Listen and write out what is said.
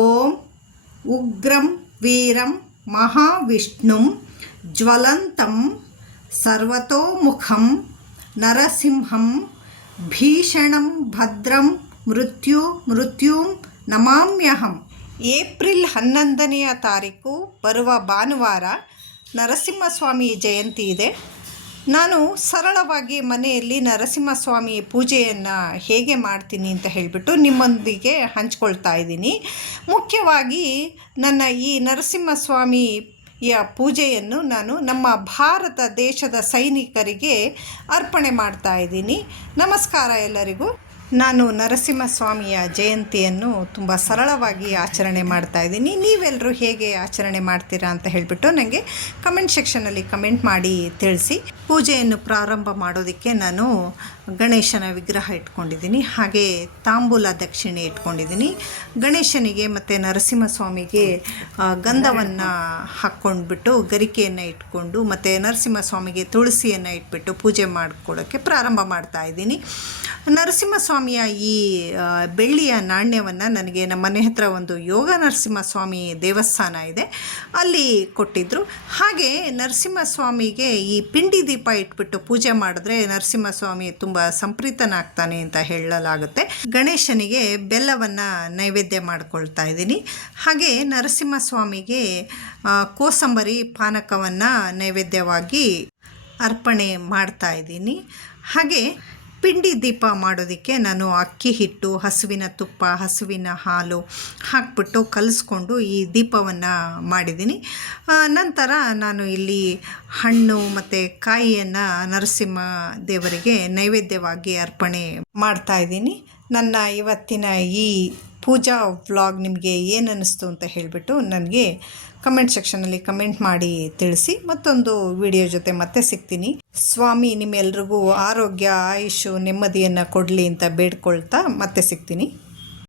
ಓಂ ಉಗ್ರಂ ವೀರಂ ಮಹಾವಿಷ್ಣುಂ ಜ್ವಲಂತಂ ಸರ್ವತೋಮುಖಂ ನರಸಿಂಹಂ ಭೀಷಣಂ ಭದ್ರಂ ಮೃತ್ಯು ಮೃತ್ಯುಂ ನಮಾಮ್ಯಹಂ ಏಪ್ರಿಲ್ ಹನ್ನೊಂದನೆಯ ತಾರೀಕು ಬರುವ ಭಾನುವಾರ ನರಸಿಂಹಸ್ವಾಮಿ ಜಯಂತಿ ಇದೆ ನಾನು ಸರಳವಾಗಿ ಮನೆಯಲ್ಲಿ ನರಸಿಂಹಸ್ವಾಮಿ ಪೂಜೆಯನ್ನು ಹೇಗೆ ಮಾಡ್ತೀನಿ ಅಂತ ಹೇಳಿಬಿಟ್ಟು ನಿಮ್ಮೊಂದಿಗೆ ಹಂಚ್ಕೊಳ್ತಾ ಇದ್ದೀನಿ. ಮುಖ್ಯವಾಗಿ ನನ್ನ ಈ ನರಸಿಂಹಸ್ವಾಮಿಯ ಪೂಜೆಯನ್ನು ನಾನು ನಮ್ಮ ಭಾರತ ದೇಶದ ಸೈನಿಕರಿಗೆ ಅರ್ಪಣೆ ಮಾಡ್ತಾ ಇದ್ದೀನಿ. ನಮಸ್ಕಾರ ಎಲ್ಲರಿಗೂ. ನಾನು ನರಸಿಂಹಸ್ವಾಮಿಯ ಜಯಂತಿಯನ್ನು ತುಂಬ ಸರಳವಾಗಿ ಆಚರಣೆ ಮಾಡ್ತಾ ಇದ್ದೀನಿ. ನೀವೆಲ್ಲರೂ ಹೇಗೆ ಆಚರಣೆ ಮಾಡ್ತೀರಾ ಅಂತ ಹೇಳಿಬಿಟ್ಟು ನನಗೆ ಕಮೆಂಟ್ ಸೆಕ್ಷನಲ್ಲಿ ಕಮೆಂಟ್ ಮಾಡಿ ತಿಳಿಸಿ. ಪೂಜೆಯನ್ನು ಪ್ರಾರಂಭ ಮಾಡೋದಕ್ಕೆ ನಾನು ಗಣೇಶನ ವಿಗ್ರಹ ಇಟ್ಕೊಂಡಿದ್ದೀನಿ, ಹಾಗೆ ತಾಂಬೂಲ ದಕ್ಷಿಣೆ ಇಟ್ಕೊಂಡಿದ್ದೀನಿ. ಗಣೇಶನಿಗೆ ಮತ್ತು ನರಸಿಂಹಸ್ವಾಮಿಗೆ ಗಂಧವನ್ನು ಹಾಕ್ಕೊಂಡ್ಬಿಟ್ಟು, ಗರಿಕೆಯನ್ನು ಇಟ್ಕೊಂಡು, ಮತ್ತು ನರಸಿಂಹಸ್ವಾಮಿಗೆ ತುಳಸಿಯನ್ನು ಇಟ್ಬಿಟ್ಟು ಪೂಜೆ ಮಾಡಿಕೊಡೋಕ್ಕೆ ಪ್ರಾರಂಭ ಮಾಡ್ತಾ ಇದ್ದೀನಿ. ನರಸಿಂಹಸ್ವಾಮಿಯ ಈ ಬೆಳ್ಳಿಯ ನಾಣ್ಯವನ್ನು ನನಗೆ ನಮ್ಮ ಮನೆ ಹತ್ರ ಒಂದು ಯೋಗ ನರಸಿಂಹಸ್ವಾಮಿ ದೇವಸ್ಥಾನ ಇದೆ, ಅಲ್ಲಿ ಕೊಟ್ಟಿದ್ದರು ಹಾಗೆ ನರಸಿಂಹಸ್ವಾಮಿಗೆ ಈ ಪಿಂಡಿ ದೀಪ ಇಟ್ಬಿಟ್ಟು ಪೂಜೆ ಮಾಡಿದ್ರೆ ನರಸಿಂಹಸ್ವಾಮಿ ತುಂಬ ಸಂಪ್ರೀತನಾಗ್ತಾನೆ ಅಂತ ಹೇಳಲಾಗುತ್ತೆ. ಗಣೇಶನಿಗೆ ಬೆಲ್ಲವನ್ನು ನೈವೇದ್ಯ ಮಾಡ್ಕೊಳ್ತಾ ಇದ್ದೀನಿ. ಹಾಗೆ ನರಸಿಂಹಸ್ವಾಮಿಗೆ ಕೋಸಂಬರಿ ಪಾನಕವನ್ನು ನೈವೇದ್ಯವಾಗಿ ಅರ್ಪಣೆ ಮಾಡ್ತಾ ಇದ್ದೀನಿ. ಹಾಗೆ ಪಿಂಡಿ ದೀಪ ಮಾಡೋದಕ್ಕೆ ನಾನು ಅಕ್ಕಿ ಹಿಟ್ಟು, ಹಸುವಿನ ತುಪ್ಪ, ಹಸುವಿನ ಹಾಲು ಹಾಕ್ಬಿಟ್ಟು ಕಲಿಸ್ಕೊಂಡು ಈ ದೀಪವನ್ನು ಮಾಡಿದ್ದೀನಿ. ನಂತರ ನಾನು ಇಲ್ಲಿ ಹಣ್ಣು ಮತ್ತು ಕಾಯಿಯನ್ನು ನರಸಿಂಹ ದೇವರಿಗೆ ನೈವೇದ್ಯವಾಗಿ ಅರ್ಪಣೆ ಮಾಡ್ತಾ ಇದ್ದೀನಿ. ನನ್ನ ಇವತ್ತಿನ ಈ ಪೂಜಾ ವ್ಲಾಗ್ ನಿಮಗೆ ಏನು ಅನ್ನಿಸ್ತು ಅಂತ ಹೇಳಿಬಿಟ್ಟು ನನಗೆ ಕಮೆಂಟ್ ಸೆಕ್ಷನಲ್ಲಿ ಕಮೆಂಟ್ ಮಾಡಿ ತಿಳಿಸಿ, ಮತ್ತೊಂದು ವಿಡಿಯೋ ಜೊತೆ ಮತ್ತೆ ಸಿಗ್ತೀನಿ. ಸ್ವಾಮಿ, ನಿಮ್ಮೆಲ್ರಿಗೂ ಆರೋಗ್ಯ ಆಯುಷು ನೆಮ್ಮದಿಯನ್ನು ಕೊಡಲಿ ಅಂತ ಬೇಡ್ಕೊಳ್ತಾ ಮತ್ತೆ ಸಿಗ್ತೀನಿ.